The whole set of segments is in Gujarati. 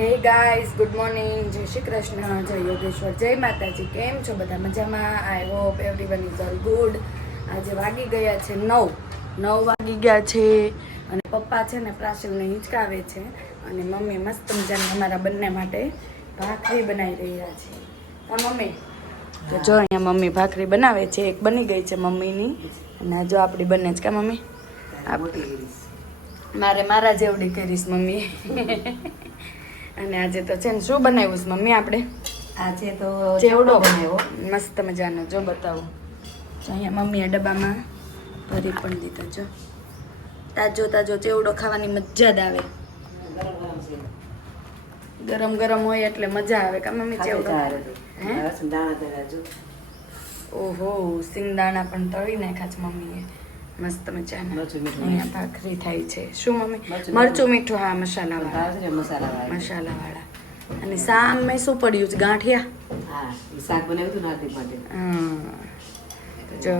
Hey guys good morning. જય શ્રી કૃષ્ણ જય યોગેશ્વર જય માતાજી. કેમ છો બધા મજામાં? I hope everyone is all good આજે વાગી ગયા છે નવ. નવ વાગી ગયા છે અને પપ્પા છે ને પ્રાસલને હિંચકાવે છે અને મમ્મી મસ્ત મજાની અમારા બંને માટે ભાખરી બનાવી રહ્યા છે. હા મમ્મી? તો જો અહીંયા મમ્મી ભાખરી બનાવે છે. એક બની ગઈ છે મમ્મીની. અને આ જો આપણી બંને જ. કા મમ્મી? મારે મારા જેવડી કરીશ મમ્મી. અને આજે તો છે ને શું બનાવ્યું છે મમ્મી આપણે? આજે તો ચેવડો બનાવ્યો. મસ્ત મજાનો જો બતાવો. જો અહીંયા મમ્મીએ ડબ્બામાં ભરી પણ દીધો જો. તાજો તાજો ચેવડો ખાવાની મજા જ આવે. ગરમ ગરમ હોય એટલે મજા આવે કા મમ્મી ચેવડો? ઓહો સિંગદાણા પણ તળી નાખ્યા છે મમ્મીએ. મસ્ત મજાના. અહીંયા ભાખરી થાય છે. શું મમ્મી? મરચું મીઠું હા મસાલા વાળા મસાલા વાળા અને સામે શું પડ્યું છે? ગાંઠિયા? શાક બનાવ્યું હતું હાર્દિક માટે. જો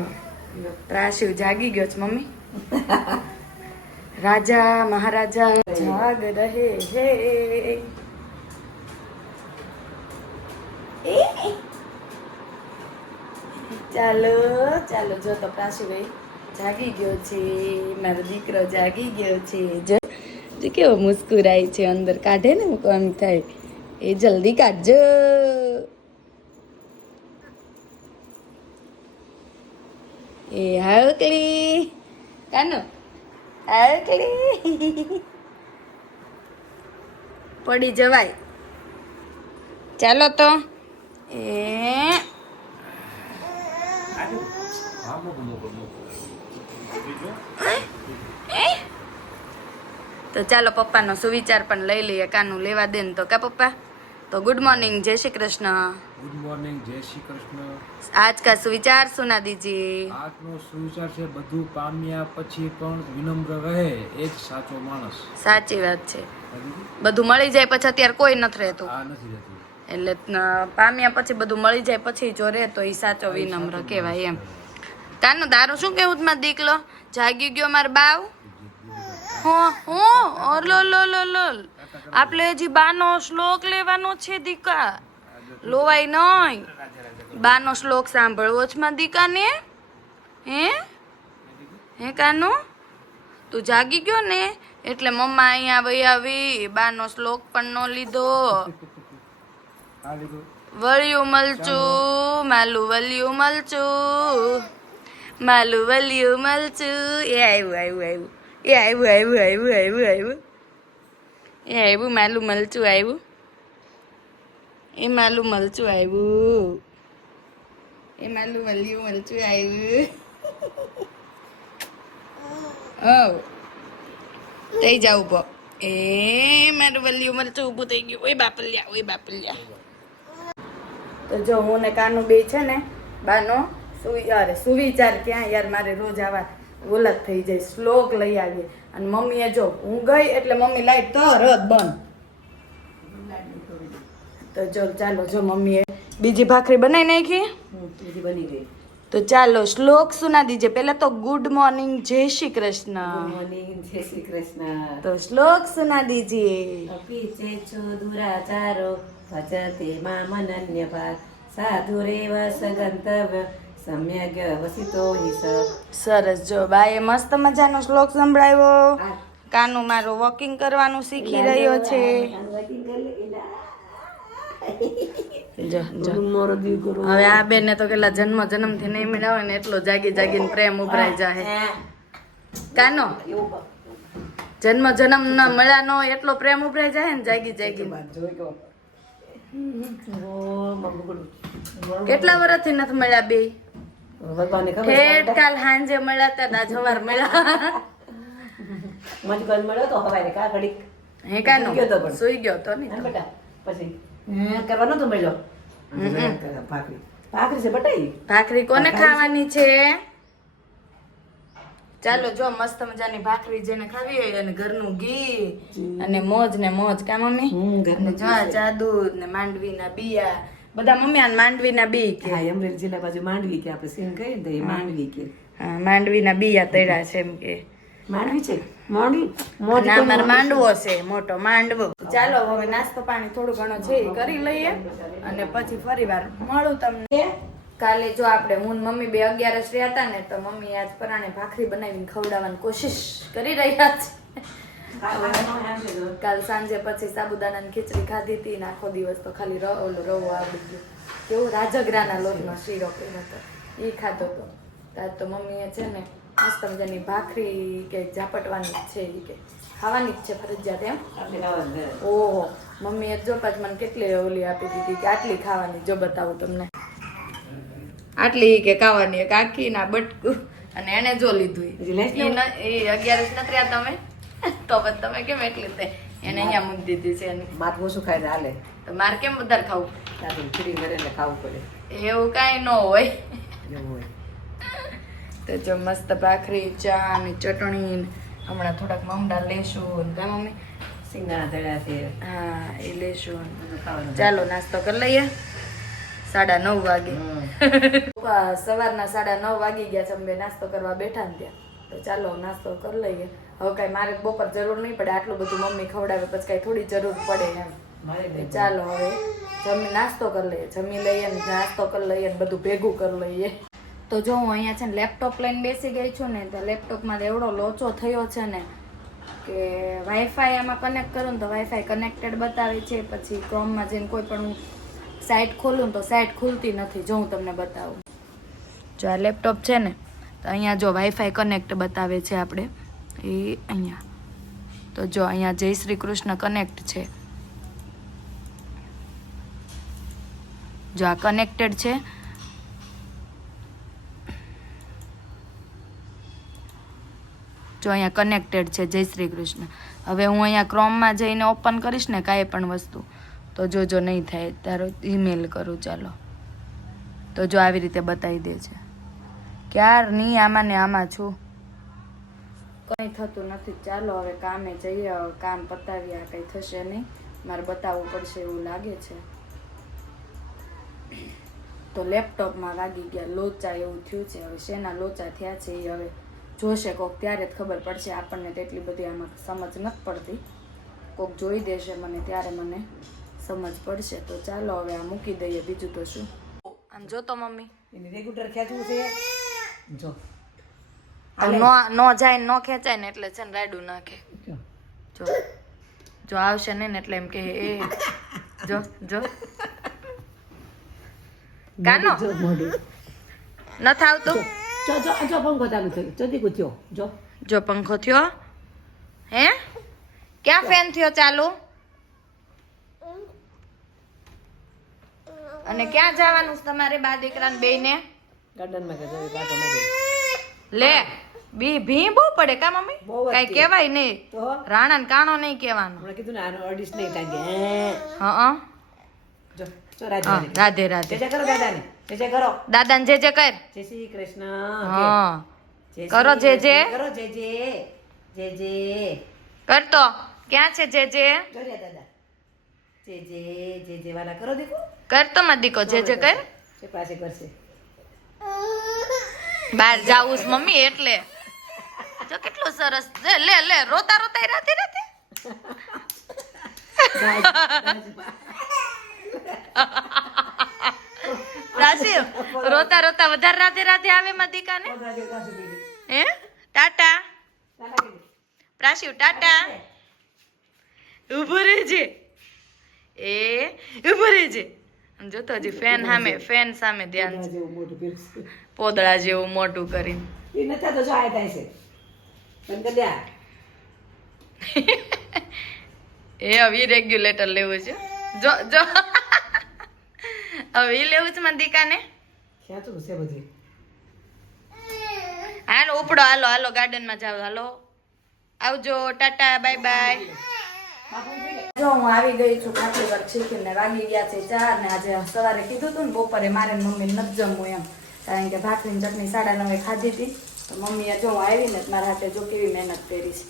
પ્રાશિવ જાગી ગયો છે મમ્મી. રાજા મહારાજા જાગ રહે હે. ચાલો ચાલો જો તો પ્રાશુભાઈ જાગી ગયો છે, મારો દીકરો જાગી ગયો છે. જો કેવો મુસ્કુરાય છે, અંદર કાઢે ને કોમ થાય. એ જલ્દી કાઢજો. એ હાવકલી કાનો? હાવકલી પડી જવાય. ચાલો તો. એ. તો ચાલો પપ્પાનો સુવિચાર પણ લઈ લઈએ કાનું લેવા દે ને તો. કા પપ્પા? તો ગુડ મોર્નિંગ જય શ્રી કૃષ્ણ. ગુડ મોર્નિંગ જય શ્રી કૃષ્ણ. આજ કા સુવિચાર સુના દીજી આજનો સુવિચાર છે બધું પામ્યા પછી પણ વિનમ્ર રહે એ જ સાચો માણસ. સાચી વાત છે. બધું મળી જાય પછી અત્યારે કોઈ નથી રહેતું. આ નથી રહેતું. એટલે પામ્યા પછી બધું મળી જાય પછી જો રહે તો એ સાચો વિનમ્ર કહેવાય એમ. તાનું તારું શું કેવું માં દીકલો જાગી ગયો માર બાવ? હો હો ઓલો લો લો લો આપણે હજી બાનો શ્લોક લેવાનો છે દીકા. લોવાય નહીં બાનો શ્લોક સાંભળવો છે મારા દીકાને. હે? હે કાનો? તું જાગી ગયો ને એટલે મમ્મા અહીંયા વહી આવી. બાનો શ્લોક પણ ન લીધો. વળ્યું મલચું માલું વળ્યું મલચું. માલું વલ્યું મલચું. એ આવ્યું આવ્યું આવ્યું એ આવ્યું આવ્યું આવ્યું આવ્યું એ આવ્યું માલું મલચું આવ્યું એ માલું મલચું આવ્યું એ માલું વલ્યું મલચું આવ્યું ઓ થઈ જાવ ઊભો. એ મારું વલ્યું મરચું ઊભું થઈ ગયું. ઓય બાપલ્યા ઓય બાપલ્યા. તો જો હું ને કાનું બે છે ને, બાનો. અરે સુવિચાર ક્યાં યાર મારે રોજ આવા ઓલત થઈ જાય શ્લોક લઈ આવીએ. અને મમ્મીએ જો હું ગઈ એટલે મમ્મી લાઈટ તરત બંધ. તો જો ચાલો જો મમ્મીએ બીજી ભાખરી બનાવી નાખી. બીજી બની ગઈ. તો ચાલો શ્લોક સુના દીજે. પહેલા તો ગુડ મોર્નિંગ જય શ્રી કૃષ્ણ. ગુડ મોર્નિંગ જય શ્રી કૃષ્ણ. તો શ્લોક સુના દીજીએ પીછે છો દુરાચારો ભજતે મામ અનન્ય સાધુ સાધુરેવ સગંતવ્ય સરસ. જો બાએ મસ્ત મજાનો શ્લોક સંભળાવ્યો. આ કાનું મારું વોકિંગ કરવાનું શીખી રહ્યો છે. જો જો. હવે આ બેને તો કેટલા જન્મ જન્મથી નહીં મળ્યા હોય ને એટલો જાગી જાગીને પ્રેમ ઉભરાઈ જાય કાનો? જન્મ જન્મ ન મળ્યા નો એટલો પ્રેમ ઉભરાઈ જાય ને જાગી જાગી કેટલા વર્ષથી નથી મળ્યા બે? ભગવાનને ખબર કાલ હાંજે મળ્યા તા આજ સવાર મળ્યા. કોણ મળ્યો તો હવારે કા ઘડીક હે કાનો ગયો તો પણ. સુઈ ગયો તો ને બેટા પછી? હે કરવા નતો મળ્યો? ભાખરી? ભાખરી છે બટાઈ? ભાખરી કોને ખાવાની છે? ચાલો જો મસ્ત મજાની ભાખરી જેને ખાવી હોય અને ઘરનું ઘી અને મોજ ને મોજ કા મમ્મી? અને જો આ જાદુ ને માંડવીના બિયા બધા મમ્મી આ માંડવીના બી કે. હા અમરેલી જિલ્લા બાજુ માંડવી કે આપણે સીન કહીએ ને માંડવી કે. હા, માંડવીના બિયા તળ્યા છે એમ કે. માંડવી છે? માંડવી ના મારે માંડવો છે મોટો માંડવો. ચાલો હવે નાસ્તો પાણી થોડું ઘણું છે એ કરી લઈએ અને પછી ફરીવાર મળું તમને. કાલે જો આપણે હું મમ્મી બે અગિયારસ રહ્યા હતા ને તો મમ્મી આજ પરાણે ભાખરી બનાવીને ખવડાવવાની કોશિશ કરી રહ્યા છે. કાલ સાંજે પછી સાબુદાણાની ખીચડી ખાધી હતી ને આખો દિવસ તો ખાલી ઓલો રવો આવડી ગયો કેવું રાજગરાના લોટનો શીરો કર્યો હતો. એ ખાધો હતો. આજ તો મમ્મીએ છે ને મસ્ત મજાની ભાખરી કે ઝાપટવાની છે એ કે. ખાવાની જ છે ફરજિયાત એમ? ઓહો. મમ્મીએ જો પાછ મને કેટલી ઓલી આપી દીધી કે આટલી ખાવાની જો બતાવું તમને. આટલી કે ખાવાની એક આખી ના બટકું અને એને જો લીધું એ અગિયારસ નથી રહ્યા તમે? તો પછી તમે કેમ એટલી તે એને અહીંયા મૂકી દીધી છે એને? માથું ઓછું તો હાલે. તો મારે કેમ વધારે ખાવું? રાતે ખીરી કરે એટલે ખાવું પડે. એવું કાંઈ ન હોય. એવું હોય. તો જો મસ્ત ભાખરી ચા ને ચટણી હમણાં થોડાક મમડા લેશું કા મમ્મી? સિંગાણા તળ્યા છે. હા એ લેશું. ચાલો નાસ્તો કરી લઈએ. સાડા નવ વાગે. સવારના સાડા નવ વાગી ગયા છે અમે નાસ્તો કરવા બેઠા ને ત્યાં. તો ચાલો નાસ્તો કરી લઈએ. હવે કાંઈ મારે બપોર જરૂર નહીં પડે આટલું બધું મમ્મી ખવડાવે પછી કાંઈ થોડી જરૂર પડે એમ. ચાલો હવે જમી નાસ્તો કરી લઈએ. જમી લઈએ ને નાસ્તો કરી લઈએ ને બધું ભેગું કરી લઈએ. તો જો હું અહીંયા છે ને લેપટોપ લઈને બેસી ગઈ છું ને તો લેપટોપમાં એવડો લોચો થયો છે ને કે વાઈફાઈ આમાં કનેક્ટ કરું ને તો વાઈફાઈ કનેક્ટેડ બતાવે છે. પછી ક્રોમમાં જઈને કોઈ પણ હું સાઇટ ખોલું તો સાઇટ ખુલતી નથી જો હું તમને બતાવું. જો આ લેપટોપ છે ને તો અહીંયા જો વાઈફાઈ કનેક્ટ બતાવે છે આપણે. એ અહીંયા. તો જો અહીંયા જય શ્રી કૃષ્ણ કનેક્ટ છે. જો આ કનેક્ટેડ છે. જો અહીંયા કનેક્ટેડ છે, જય શ્રી કૃષ્ણ. હવે હું અહીંયા ક્રોમમાં જઈને ઓપન કરીશ ને કાંઈ પણ વસ્તુ. તો જો જો નહીં થાય, તારો ઈમેલ કરું, ચાલો. તો જો આવી રીતે બતાવી દે છે. ક્યારની આમાં ને આમાં છું. કંઈ થતું નથી. ચાલો હવે કામે જઈએ હવે કામ પતાવીએ આ કંઈ થશે નહીં. મારે બતાવવું પડશે એવું લાગે છે. તો લેપટોપમાં વાગી ગયા લોચા એવું થયું છે. હવે શેના લોચા થયા છે એ હવે જોશે કોક ત્યારે જ ખબર પડશે. આપણને તેટલી બધી આમાં સમજ નથી પડતી. કોક જોઈ દેશે મને ત્યારે મને સમજ પડશે. તો ચાલો હવે આ મૂકી દઈએ. બીજું તો શું? આમ જોતો મમ્મી. એને રેગ્યુલર ખેંચવું છે. જો. નો નો જાય ને નો ખેંચાય ને એટલે છે ને રાડું નાખે. જો. જો. આવશે ને એટલે એમ કે એ જો જો. કાનો? નથી આવતું? જો જો જો પંખો ચાલુ થયો. જો ગુથ્યો. જો. જો પંખો થયો. હે? ક્યાં ફેન થયો ચાલુ? અને ક્યાં જવાનું તમારે બા દીકરાને બેને ને ગાર્ડનમાં કે જો કાંટો મારી લે બી ભી બહુ પડે કા મમ્મી? કઈ. કહેવાય નહીં. રાણા ને કાણો નહીં કહેવાનું. હમણાં કીધું ને આનો અડીશ નહીં ટાંગે હા. જો જો રાધે રાધે. જે કરો દાદાને કરો. દાદાને જે જે કર. જય શ્રી કૃષ્ણ. હા. કરો જે જે. કરો જે જે. જે જે. કરતો. ક્યાં છે જે જે? જો દાદા. જે જય જય વાલા કરો દીકો. કરતો માં દીકો જે જે કર. પાસે કરશે. બહાર જાવું મમ્મી એટલે. જો કેટલું સરસ. છે લે લે, રોતા રોતા રાતે રાતે. રાશિ, રોતા રોતા વધારે રાધે રાધે આવે મધિકા દીકાને? હે? ટાટા. પ્રાશિવ, ટાટા. ઊભો રહેજે. એ ઊભો રહેજે. જોતો હજી ફેન સામે ફેન સામે ધ્યાન પોદળા જેવું મોટું કરીને. એ નતા તો જાય થાય છે. કરી એ હવે રેગ્યુલેટર લેવું છે. જો જો. હવે લેવું છે મારી દીકાને? ખેંચવું છે બધું? હાલો ઉપડો હાલો હાલો ગાર્ડનમાં જાવ હાલો. આવજો ટાટા બાય બાય. જો હું આવી ગઈ છું ખાટલી પર શીખીને વાગી ગયા છે ચાર ને આજે સવારે કીધું હતું ને બપોરે મારે ને મમ્મી નથી જમવું એમ. કારણ કે ભાખરીની ચટણી સાડા નવે ખાધી હતી તો મમ્મીએ જો હું આવીને મારા હાથે જો કેવી મહેનત કરી છે.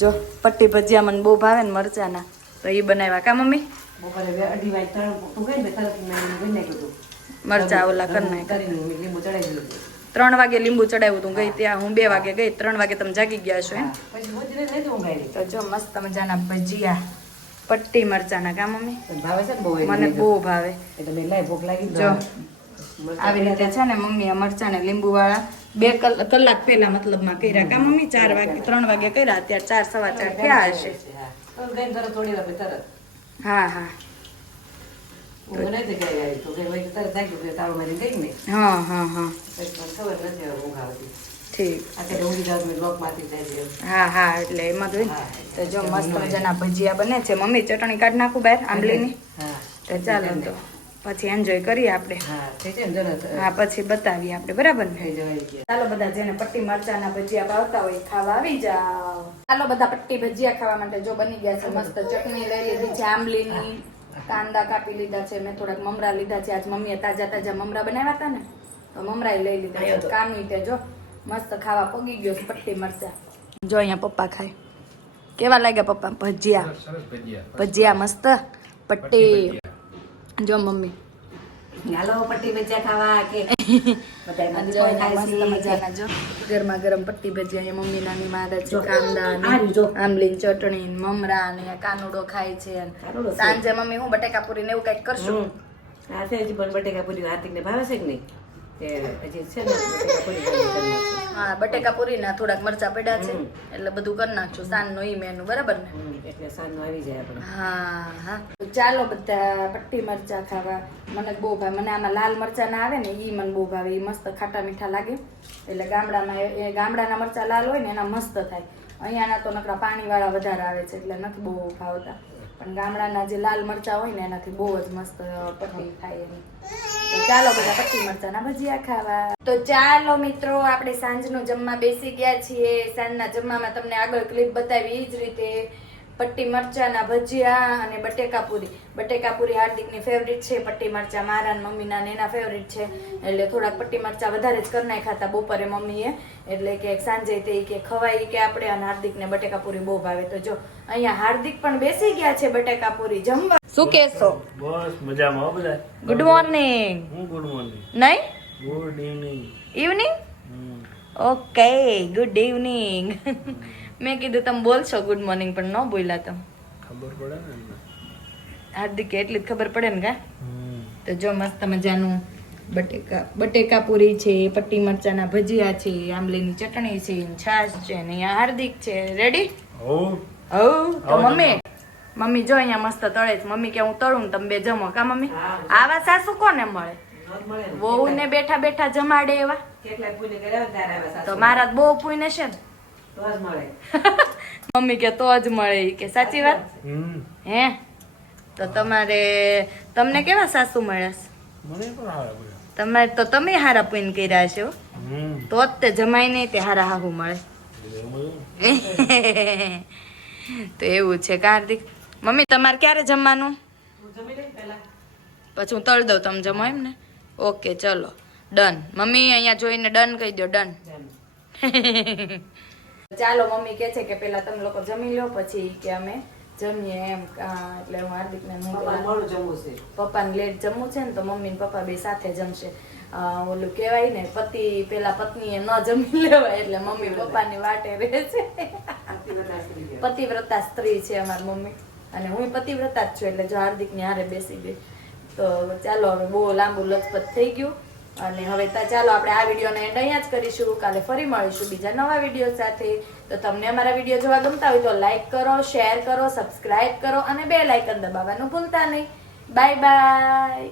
જો પટ્ટી ભજીયા મને બહુ ભાવે ને મરચાના. તો એ બનાવ્યા કા મમ્મી? બપોરે બે અઢી વાગે તરત તું ગઈ ને તરત મરચા ઓલા કરી નાખ્યા. ત્રણ વાગે લીંબુ ચડાવ્યું હતું ગઈ ત્યાં હું બે વાગે ગઈ ત્રણ વાગે તમે જાગી ગયા છો એમ. તો જો મસ્ત મજાના ભજીયા પટ્ટી મરચાના કા મમ્મી? ભાવે છે બહુ મને બહુ ભાવે. એટલે મેં ભૂખ લાગી જો. આવી રીતે છે ને મમ્મીએ મરચાં ને લીંબુ વાળા બે કલ- કલાક પહેલા મતલબમાં કર્યા કા મમ્મી? ચાર વાગે ત્રણ વાગે કર્યા અત્યારે ચાર સવા ચાર થયા હશે. હા. હા. હા હા હા ઠીક હા હા એટલે એમાં તો તો જો મસ્ત મજાના ભજીયા બને છે મમ્મી ચટણી કાઢ નાખું બહાર આંબલીની તો ચાલો તો પછી એન્જોય કરીએ આપણે હા પછી બતાવીએ આપણે બરાબર ને ચાલો બધા જેને પટ્ટી મરચાના ભજીયા ભાવતા હોય ખાવા આવી જાઓ ચાલો બધા પટ્ટી ભજીયા ખાવા માટે જો બની ગયા છે મસ્ત ચટણી લઈ લીધી છે આંબલીની કાંદા કાપી લીધા છે મેં થોડાક મમરા લીધા છે. આજ મમ્મીએ તાજા તાજા મમરા બનાવ્યા હતા ને તો મમરા લઈ લીધા છે. કામી તે જો મસ્ત ખાવા પગી ગયો છે પટ્ટી મરચા. જો અહીંયા પપ્પા ખાય. કેવા લાગ્યા પપ્પા? ભજીયા. ભજીયા. મસ્ત પટ્ટી. જો મમ્મી. હાલો પટ્ટી ભજીયા ખાવા કે ગરમા ગરમ પટ્ટી ભજીયા મમ્મી નાની મારે છે કાંદા આ જો. આંબલીની ચટણી મમરા ને કાનુડો ખાય છે. સાંજે મમ્મી હું બટેકા પૂરી ને એવું કંઈક કરશું હાથે હજી પણ બટેકા પૂરી હાર્દિક ને ભાવે છે કે નહીં કે હજી છે ને બટેકા પૂરી. હા બટેકા પૂરી ના થોડાક મરચા પડ્યા છે. એટલે બધું કરી નાખશું. સાંજ નો ઈ મેનુ બરાબર ને? એટલે સાંજનો આવી જાય આપણે. હા હા. ચાલો બધા પટ્ટી મરચા ખાવા. મને બહુ ભાવે. મને આમાં લાલ મરચા ના આવે ને ઈ મને બહુ ભાવે. ઈ મસ્ત ખાટા મીઠા લાગે. એટલે ગામડામાં એ- એ ગામડાના મરચા લાલ હોય ને એના મસ્ત થાય. અહીંયાના તો નકરા પાણીવાળા વધારે આવે છે એટલે નથી બહુ ભાવતા. પણ ગામડાના જે લાલ મરચા હોય ને એનાથી બહુ જ મસ્ત પટ્ટી થાય એની. ચાલો બધા પટ્ટી મરચાના ભજીયા ખાવા. તો ચાલો મિત્રો, આપણે સાંજનું જમવા બેસી ગયા છીએ. સાંજના જમવામાં તમને આગળ ક્લિપ બતાવી, એ જ રીતે પટ્ટી મરચાના ભજીયા અને બટેકાપુરી. બટેકાપુરી હાર્દિકની ફેવરિટ છે પટ્ટી મરચા મારા મમ્મીના ને એના ફેવરિટ છે. એટલે થોડાક પટ્ટી મરચા વધારે જ કરી ખાતા બપોરે મમ્મીએ. એટલે કે સાંજે તે કે ખવાય કે આપણે અને હાર્દિકને બટેકાપુરી બહુ ભાવે. તો જો અહીંયા હાર્દિક પણ બેસી ગયા છે બટેકાપુરી જમવા. શું કેશો બસ મજામાં બધા ગુડ મોર્નિંગ હું ગુડ મોર્નિંગ નહીં? Good evening evening okay good evening મેં કીધું તમે બોલશો ગુડ મોર્નિંગ પણ ન બોલ્યા તમે. ખબર પડે ને હાર્દિક એટલી જ ખબર પડે ને કા. તો જો મસ્ત મજાનું બટેકા બટેકા પૂરી છે પટ્ટી મરચાના ભજીયા છે આંબલીની ચટણી છે છાશ છે ને અહીંયા હાર્દિક છે. રેડી હો. તો મમ્મી મમ્મી જો અહીંયા મસ્ત તળે છે. મમ્મી કે હું તળું ને તમે બે જમો કા મમ્મી? આવા સાસુ કોને મળે? વહુ ને. બેઠા બેઠા જમાડે એવા. તો મારા તો બહુ પૂઈને છે ને. મમ્મી કે તો જ મળે. કે સાચી વાત. હે? તો તમારે તમને કેવા સાસુ મળ્યા? તમારે તો તમે હારા પૂન કર્યા છો તો જ તે જમાય નહીં તે હારા હાહુ મળે. તો એવું છે કાર્તિક મમ્મી તમારે ક્યારે જમવાનું? પછી હું તળ દઉં તમે જમો એમ ને? ઓકે ચલો. ડન. મમ્મી અહીંયા જોઈને ડન કહી દો ડન. ચાલો મમ્મી કે છે કે પેલા તમે લોકો જમી લો પછી કે અમે જમીએ એમ. એટલે હું હાર્દિકને હું પપ્પાને લેટ જમવું છે ને તો મમ્મી ને પપ્પા બે સાથે જમશે. ઓલું કહેવાય ને પતિ પેલા પત્નીએ ન જમી લેવાય એટલે મમ્મી પપ્પાની વાટે રહે છે. પતિવ્રતા સ્ત્રી છે અમારી મમ્મી. અને હું પતિવ્રતા જ છું એટલે જો હાર્દિકની હારે બેસી ગઈ. તો ચાલો હવે બહુ લાંબુ લચપત થઈ ગયું. અને હવે તો ચાલો આપણે આ વિડીયોને એન્ડ અહીંયા જ કરીશું. કાલે ફરી મળીશું બીજા નવા વીડિયો સાથે. તો તમને અમારા વીડિયો જોવા ગમતા હોય તો લાઇક કરો શેર કરો સબસ્ક્રાઇબ કરો અને બે લાઇકન દબાવવાનું ભૂલતા નહીં. Bye bye